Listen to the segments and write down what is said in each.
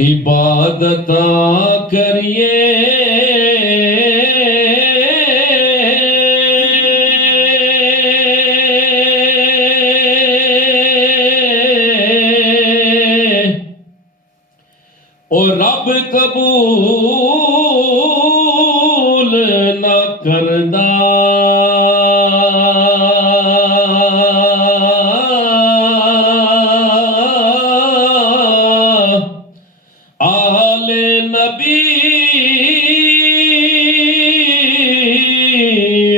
इबादत करिए और रब कबूल न करदा। आले नबी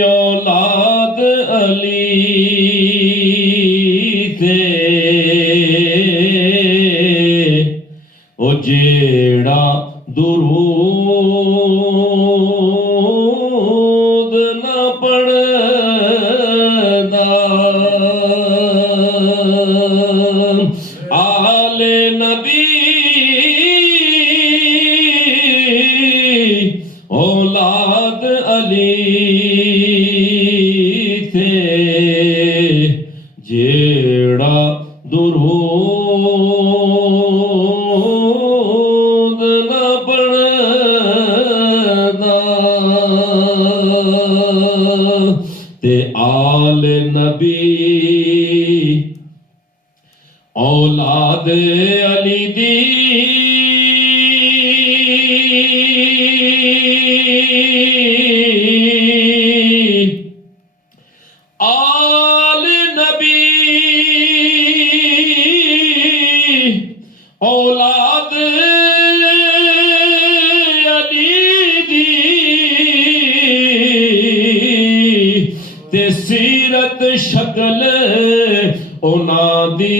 औलाद अली थे ओ जेड़ा दुरूद न पढ़दा। आले नबी औलाद अली थे जेड़ा दुरूद न पढ़दा। ते आल नबी औलाद अली दी आल नबी औलाद अली दी ते सीरत शक्ल उन्हां दी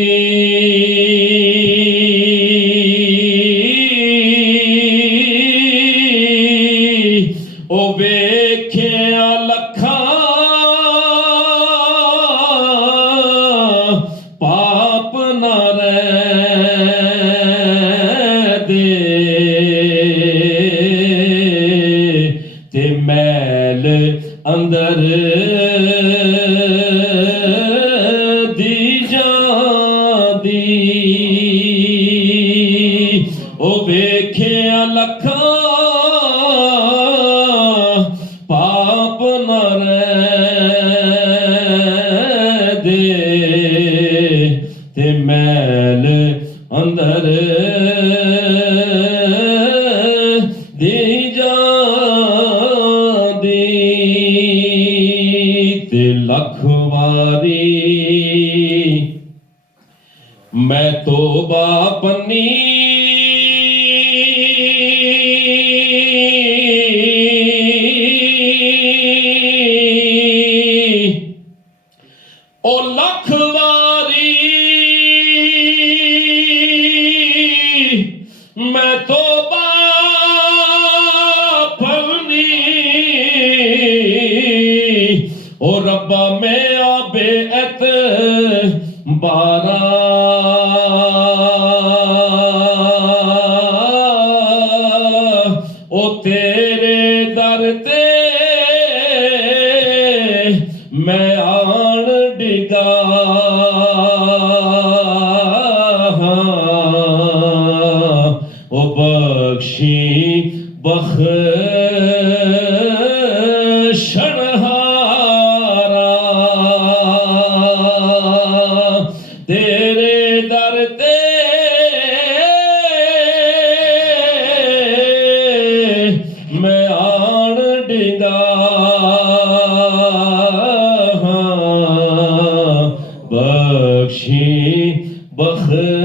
ओ वेख्या लखां पाप न रैदे ते मैल अंदर दी जांदी। ओ वेख्या लखां पाप न रैदे ते मैल अंदर दी जांदी। ते लख वारी मैं तौबा पन्नी ओ लख वारी मैं तौबा पन्नी ओ रब्बा मैं आबे एत बारा ओ तेरे दर ते मैं आन डिगा ओ बख्शी बख्शनहारा तेरे दर ते मैं आन डिगा बख्शी बख्शनहारा।